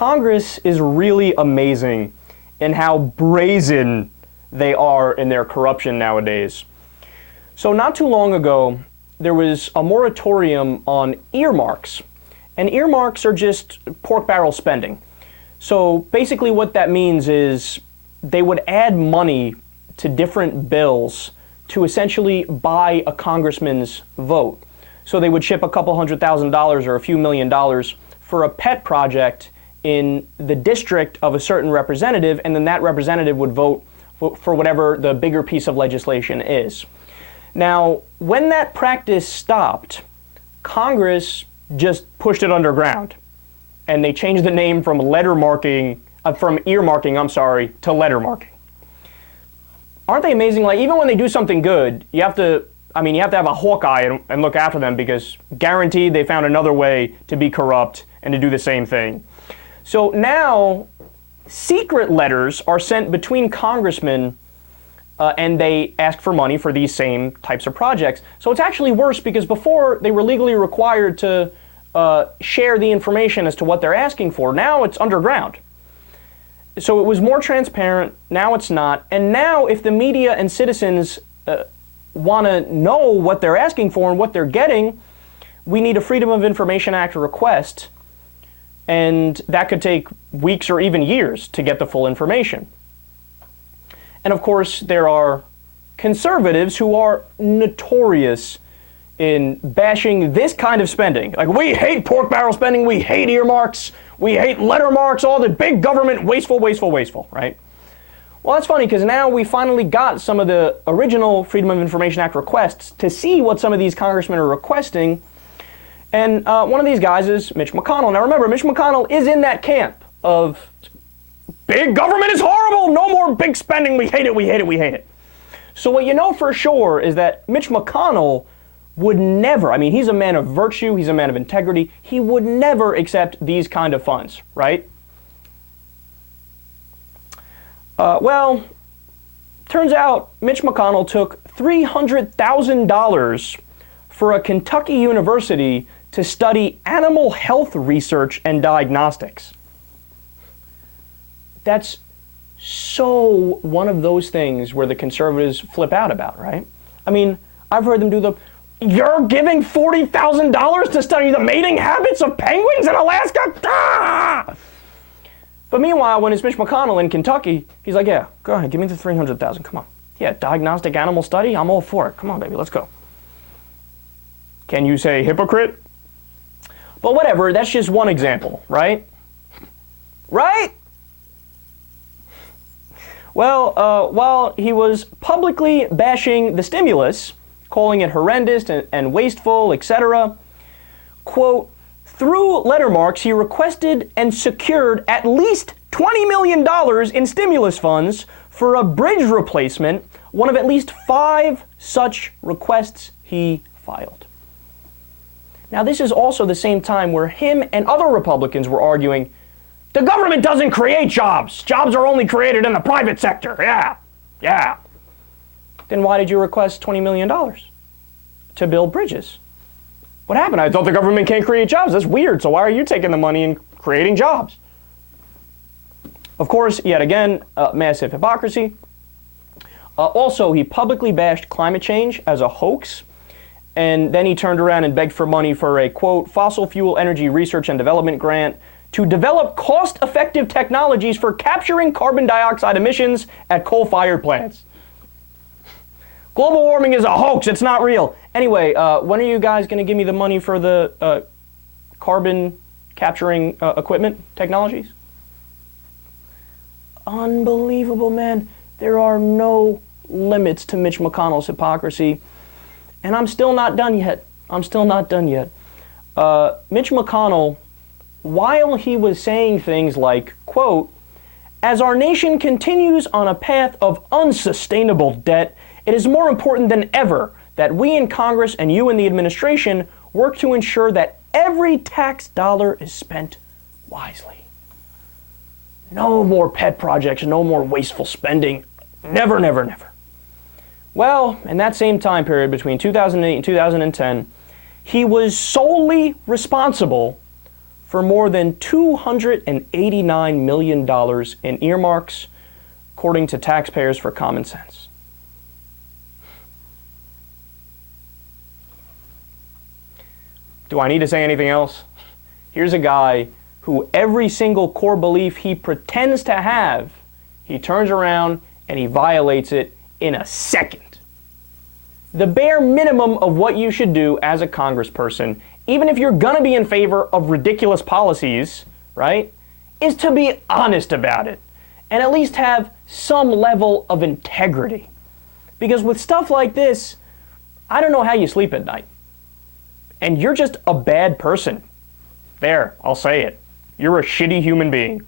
Congress is really amazing in how brazen they are in their corruption nowadays. So not too long ago, there was a moratorium on earmarks. And earmarks are just pork barrel spending. So basically what that means is they would add money to different bills to essentially buy a congressman's vote. So they would ship a couple $100,000 or a few $1,000,000 for a pet project in the district of a certain representative, and then that representative would vote for whatever the bigger piece of legislation is. Now, when that practice stopped, Congress just pushed it underground, and they changed the name from earmarking, to lettermarking. Aren't they amazing? Like, even when they do something good, you have to have a hawk eye and look after them, because guaranteed they found another way to be corrupt and to do the same thing. So now, secret letters are sent between congressmen and they ask for money for these same types of projects. So it's actually worse, because before they were legally required to share the information as to what they're asking for. Now it's underground. So it was more transparent, now it's not. And now if the media and citizens want to know what they're asking for and what they're getting, we need a Freedom of Information Act request. And that could take weeks or even years to get the full information. And of course, there are conservatives who are notorious in bashing this kind of spending. Like, we hate pork barrel spending, we hate earmarks, we hate lettermarks, all the big government, wasteful, right? Well, that's funny, because now we finally got some of the original Freedom of Information Act requests to see what some of these congressmen are requesting. And one of these guys is Mitch McConnell. Now remember, Mitch McConnell is in that camp of big government is horrible, no more big spending, we hate it. So what you know for sure is that Mitch McConnell would never, he's a man of virtue, he's a man of integrity, he would never accept these kind of funds, right? Well, turns out Mitch McConnell took $300,000 for a Kentucky university to study animal health research and diagnostics. That's so one of those things where the conservatives flip out about, right? I've heard them do you're giving $40,000 to study the mating habits of penguins in Alaska? Ah! But meanwhile, when it's Mitch McConnell in Kentucky, he's like, yeah, go ahead, give me the $300,000, come on. Yeah, diagnostic animal study, I'm all for it. Come on, baby, let's go. Can you say hypocrite? But whatever, that's just one example, right? Right? Well, while he was publicly bashing the stimulus, calling it horrendous and wasteful, etc., quote, through lettermarks, he requested and secured at least $20 million in stimulus funds for a bridge replacement, one of at least 5 such requests he filed. Now, this is also the same time where him and other Republicans were arguing, the government doesn't create jobs. Jobs are only created in the private sector. Yeah. Then why did you request $20 million to build bridges? What happened? I thought the government can't create jobs. That's weird. So why are you taking the money and creating jobs? Of course, yet again, massive hypocrisy. Also, he publicly bashed climate change as a hoax. And then he turned around and begged for money for a, quote, fossil fuel energy research and development grant to develop cost-effective technologies for capturing carbon dioxide emissions at coal-fired plants. Global warming is a hoax. It's not real. Anyway, when are you guys going to give me the money for the carbon capturing equipment technologies? Unbelievable, man. There are no limits to Mitch McConnell's hypocrisy. And I'm still not done yet. Mitch McConnell, while he was saying things like, quote, as our nation continues on a path of unsustainable debt, it is more important than ever that we in Congress and you in the administration work to ensure that every tax dollar is spent wisely. No more pet projects, no more wasteful spending. Never, never, never. Well, in that same time period between 2008 and 2010, he was solely responsible for more than $289 million in earmarks, according to Taxpayers for Common Sense. Do I need to say anything else? Here's a guy who every single core belief he pretends to have, he turns around and he violates it in a second. The bare minimum of what you should do as a congressperson, even if you're gonna be in favor of ridiculous policies, right, is to be honest about it and at least have some level of integrity. Because with stuff like this, I don't know how you sleep at night. And you're just a bad person. There, I'll say it. You're a shitty human being.